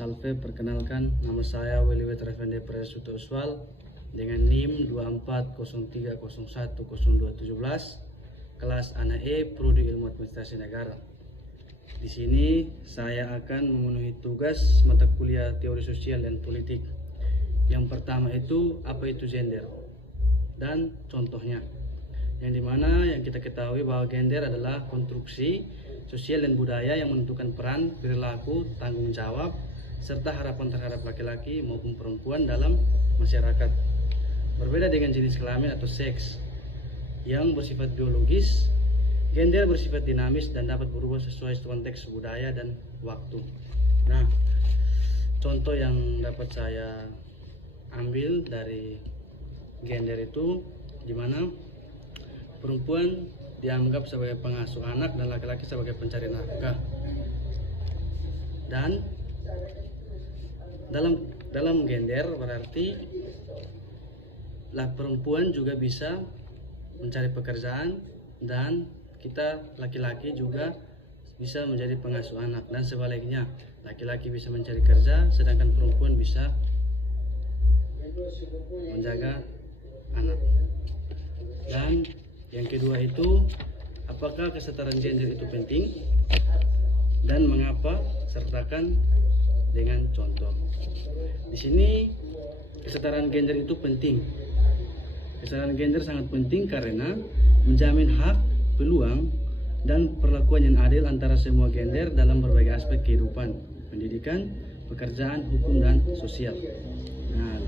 Salve, perkenalkan, nama saya Willy Wetra Effendi Prasetyo Uswal dengan NIM 2403010217, kelas anak E, Prodi Ilmu Administrasi Negara. Di sini saya akan memenuhi tugas mata kuliah Teori Sosial dan Politik. Yang pertama itu apa itu gender dan contohnya. Yang dimana yang kita ketahui bahwa gender adalah konstruksi sosial dan budaya yang menentukan peran, perilaku, tanggung jawab, serta harapan terhadap laki-laki maupun perempuan dalam masyarakat. Berbeda dengan jenis kelamin atau seks yang bersifat biologis, gender bersifat dinamis dan dapat berubah sesuai konteks budaya dan waktu. Nah, contoh yang dapat saya ambil dari gender itu di mana perempuan dianggap sebagai pengasuh anak dan laki-laki sebagai pencari nafkah. Dan dalam gender berarti perempuan juga bisa mencari pekerjaan dan kita laki-laki juga bisa menjadi pengasuh anak, dan sebaliknya laki-laki bisa mencari kerja sedangkan perempuan bisa menjaga anak. Dan yang kedua itu apakah kesetaraan gender itu penting dan mengapa, sertakan dengan contoh. Di sini kesetaraan gender itu penting. Kesetaraan gender sangat penting karena menjamin hak, peluang, dan perlakuan yang adil antara semua gender dalam berbagai aspek kehidupan, pendidikan, pekerjaan, hukum, dan sosial. Nah,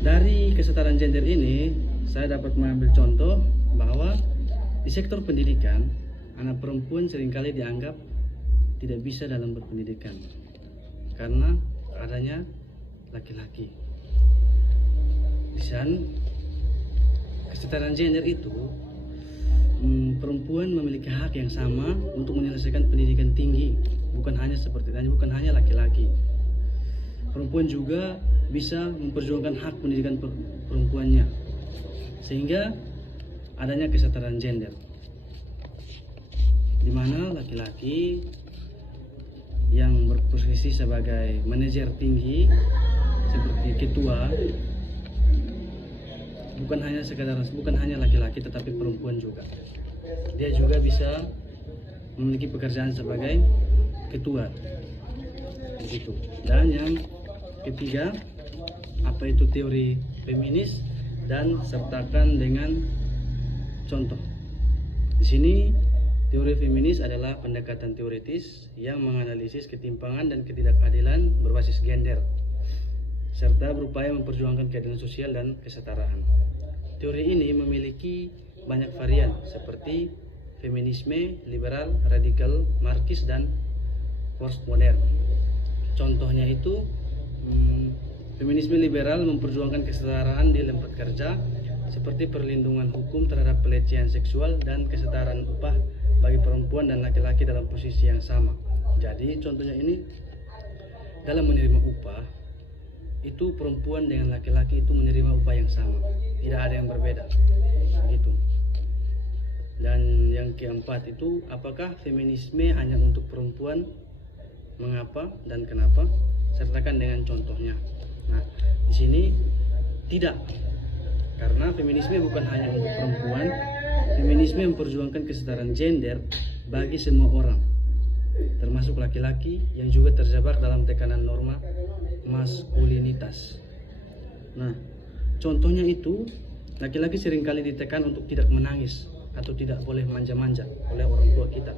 dari kesetaraan gender ini saya dapat mengambil contoh bahwa di sektor pendidikan anak perempuan seringkali dianggap tidak bisa dalam berpendidikan karena adanya laki-laki. Di sana kesetaraan gender itu perempuan memiliki hak yang sama untuk menyelesaikan pendidikan tinggi, bukan hanya laki-laki. Perempuan juga bisa memperjuangkan hak pendidikan perempuannya, sehingga adanya kesetaraan gender, di mana laki-laki yang berposisi sebagai manajer tinggi seperti ketua bukan hanya laki-laki tetapi perempuan juga. Dia juga bisa memiliki pekerjaan sebagai ketua. Begitu. Dan yang ketiga, apa itu teori feminis dan sertakan dengan contoh. Di sini teori feminis adalah pendekatan teoritis yang menganalisis ketimpangan dan ketidakadilan berbasis gender serta berupaya memperjuangkan keadilan sosial dan kesetaraan. Teori ini memiliki banyak varian seperti feminisme, liberal, radikal, marxis, dan postmodern. Contohnya itu feminisme liberal memperjuangkan kesetaraan di tempat kerja seperti perlindungan hukum terhadap pelecehan seksual dan kesetaraan upah bagi perempuan dan laki-laki dalam posisi yang sama. Jadi contohnya ini dalam menerima upah itu perempuan dengan laki-laki itu menerima upah yang sama, tidak ada yang berbeda gitu. Dan yang keempat itu apakah feminisme hanya untuk perempuan, mengapa dan kenapa, sertakan dengan contohnya. Nah, di sini tidak, karena feminisme bukan hanya untuk perempuan. Feminisme memperjuangkan kesetaraan gender bagi semua orang, termasuk laki-laki yang juga terjebak dalam tekanan norma maskulinitas. Nah, contohnya itu laki-laki seringkali ditekan untuk tidak menangis atau tidak boleh manja-manja oleh orang tua kita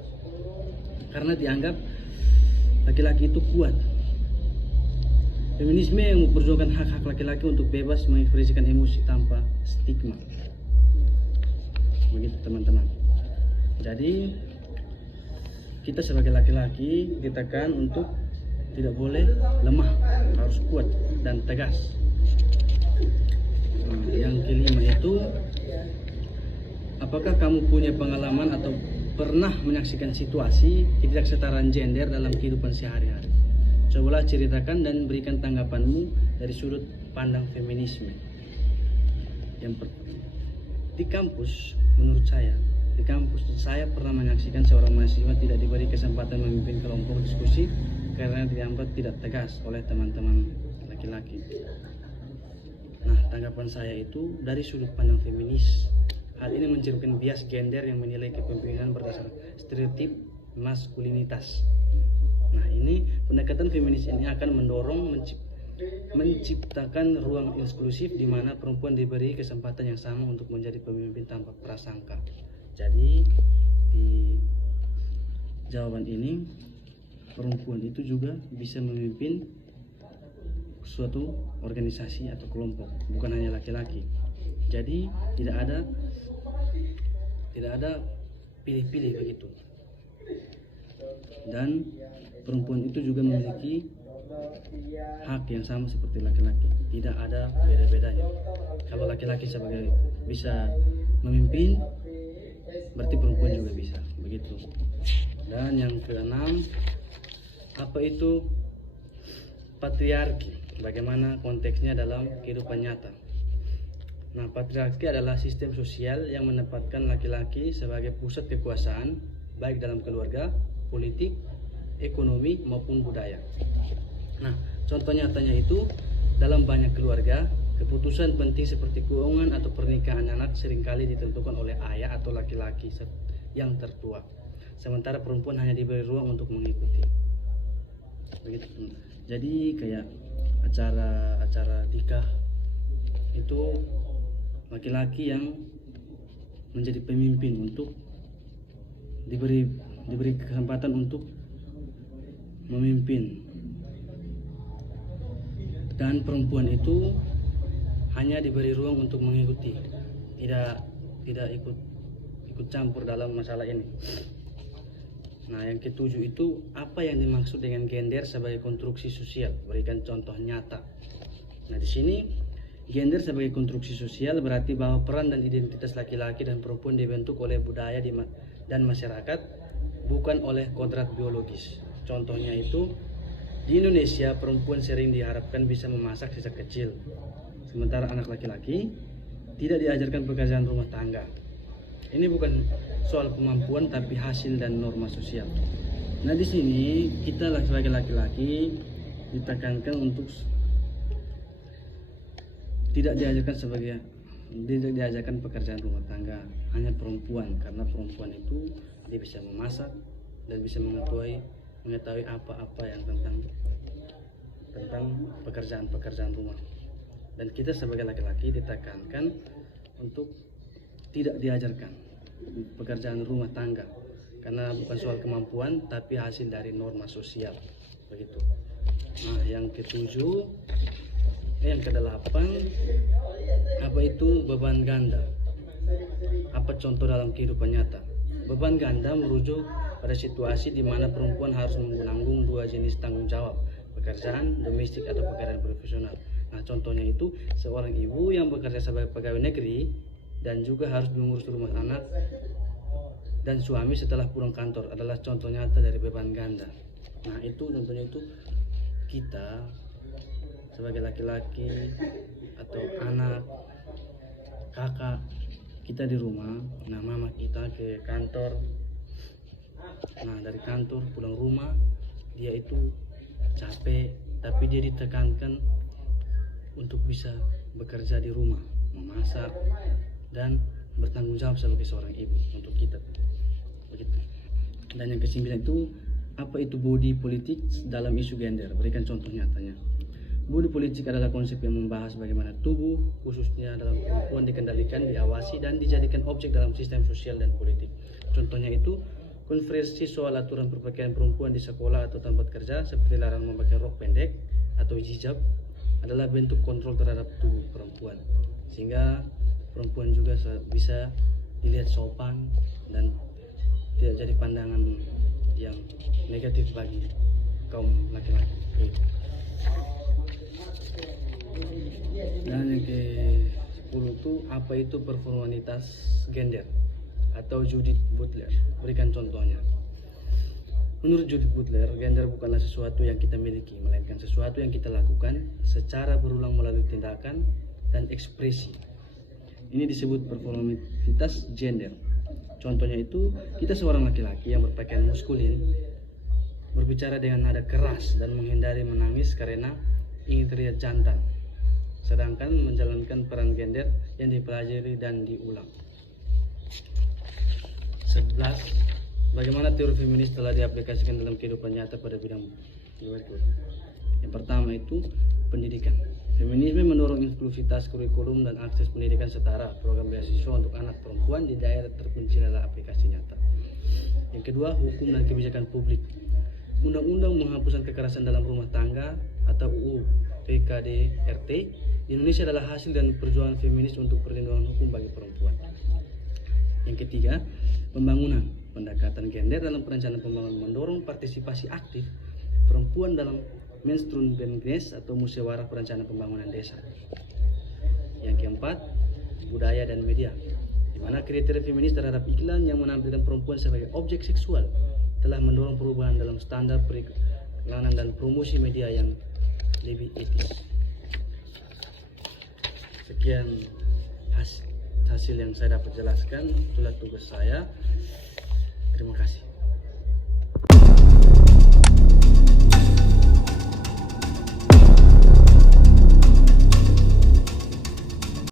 karena dianggap laki-laki itu kuat. Feminisme yang memperjuangkan hak-hak laki-laki untuk bebas mengekspresikan emosi tanpa stigma. Begitu teman-teman. Jadi kita sebagai laki-laki ditekan untuk tidak boleh lemah, harus kuat dan tegas. Nah, yang kelima itu apakah kamu punya pengalaman atau pernah menyaksikan situasi ketidaksetaraan gender dalam kehidupan sehari-hari? Cobalah ceritakan dan berikan tanggapanmu dari sudut pandang feminisme. Di kampus, menurut saya, saya pernah menyaksikan seorang mahasiswa tidak diberi kesempatan memimpin kelompok diskusi karena dianggap tidak tegas oleh teman-teman laki-laki. Nah, tanggapan saya itu dari sudut pandang feminis, hal ini mencerminkan bias gender yang menilai kepemimpinan berdasarkan stereotip maskulinitas. Nah, ini pendekatan feminis ini akan mendorong menciptakan ruang inklusif di mana perempuan diberi kesempatan yang sama untuk menjadi pemimpin tanpa prasangka. Jadi di jawaban ini, perempuan itu juga bisa memimpin suatu organisasi atau kelompok, bukan hanya laki-laki. Jadi tidak ada pilih-pilih begitu. Dan perempuan itu juga memiliki hak yang sama seperti laki-laki, tidak ada beda-bedanya. Kalau laki-laki sebagai bisa memimpin, berarti perempuan juga bisa begitu. Dan yang keenam, apa itu patriarki? Bagaimana konteksnya dalam kehidupan nyata? Nah, patriarki adalah sistem sosial yang menempatkan laki-laki sebagai pusat kekuasaan, baik dalam keluarga, politik, ekonomi maupun budaya. Nah, contoh nyatanya itu dalam banyak keluarga, keputusan penting seperti keuangan atau pernikahan anak seringkali ditentukan oleh ayah atau laki-laki yang tertua. Sementara perempuan hanya diberi ruang untuk mengikuti. Begitu. Jadi kayak acara nikah itu laki-laki yang menjadi pemimpin untuk diberi kesempatan untuk memimpin, dan perempuan itu hanya diberi ruang untuk mengikuti, tidak ikut campur dalam masalah ini. Nah, yang ketujuh itu apa yang dimaksud dengan gender sebagai konstruksi sosial? Berikan contoh nyata. Nah, di sini gender sebagai konstruksi sosial berarti bahwa peran dan identitas laki-laki dan perempuan dibentuk oleh budaya dan masyarakat, bukan oleh kodrat biologis. Contohnya itu di Indonesia perempuan sering diharapkan bisa memasak sejak kecil, sementara anak laki-laki tidak diajarkan pekerjaan rumah tangga. Ini bukan soal kemampuan tapi hasil dan norma sosial. Nah, di sini kita sebagai laki-laki ditekankan untuk tidak diajarkan pekerjaan rumah tangga, hanya perempuan, karena perempuan itu dia bisa memasak dan bisa mengetahui apa-apa yang tentang pekerjaan rumah. Dan kita sebagai laki-laki ditekankan untuk tidak diajarkan pekerjaan rumah tangga, karena bukan soal kemampuan tapi hasil dari norma sosial begitu. Nah, yang kedelapan, apa itu beban ganda? Apa contoh dalam kehidupan nyata? Beban ganda merujuk pada situasi di mana perempuan harus menanggung dua jenis tanggung jawab, pekerjaan domestik atau pekerjaan profesional. Nah, contohnya itu seorang ibu yang bekerja sebagai pegawai negeri dan juga harus mengurus rumah anak dan suami setelah pulang kantor adalah contoh nyata dari beban ganda. Nah, itu contohnya itu kita sebagai laki-laki atau anak, kakak kita di rumah, nah mama kita ke kantor, nah dari kantor pulang rumah dia itu capek, tapi dia ditekankan untuk bisa bekerja di rumah, memasak dan bertanggung jawab sebagai seorang ibu untuk kita begitu. Dan yang ke-9 itu apa itu body politik dalam isu gender? Berikan contoh nyatanya. Body politik adalah konsep yang membahas bagaimana tubuh khususnya dalam perempuan dikendalikan, diawasi dan dijadikan objek dalam sistem sosial dan politik. Contohnya itu konferensi soal aturan berpakaian perempuan di sekolah atau tempat kerja seperti larangan memakai rok pendek atau hijab adalah bentuk kontrol terhadap tubuh perempuan, sehingga perempuan juga bisa dilihat sopan dan tidak jadi pandangan yang negatif bagi kaum laki-laki. Dan yang ke-10 itu apa itu performanitas gender atau Judith Butler? Berikan contohnya. Menurut Judith Butler, gender bukanlah sesuatu yang kita miliki, melainkan sesuatu yang kita lakukan secara berulang melalui tindakan dan ekspresi. Ini disebut performativitas gender. Contohnya itu kita seorang laki-laki yang berpakaian maskulin berbicara dengan nada keras dan menghindari menangis karena ingin terlihat jantan, sedangkan menjalankan peran gender yang dipelajari dan diulang. 11. Bagaimana teori feminis telah diaplikasikan dalam kehidupan nyata pada bidang berikut. Yang pertama itu pendidikan. Feminisme mendorong inklusivitas kurikulum dan akses pendidikan setara. Program beasiswa untuk anak perempuan di daerah terpencil adalah aplikasi nyata. Yang kedua, hukum dan kebijakan publik. Undang-undang menghapuskan kekerasan dalam rumah tangga atau UU PKDRT di Indonesia adalah hasil dan perjuangan feminis untuk perlindungan hukum bagi perempuan. Yang ketiga, pembangunan. Pendekatan gender dalam perencanaan pembangunan mendorong partisipasi aktif perempuan dalam mainstream Bemgnes atau musyawarah perencanaan pembangunan desa. Yang keempat, budaya dan media, di mana kriteria feminis terhadap iklan yang menampilkan perempuan sebagai objek seksual telah mendorong perubahan dalam standar periklanan dan promosi media yang lebih etis. Sekian hasil yang saya dapat jelaskan, itulah tugas saya. Terima kasih.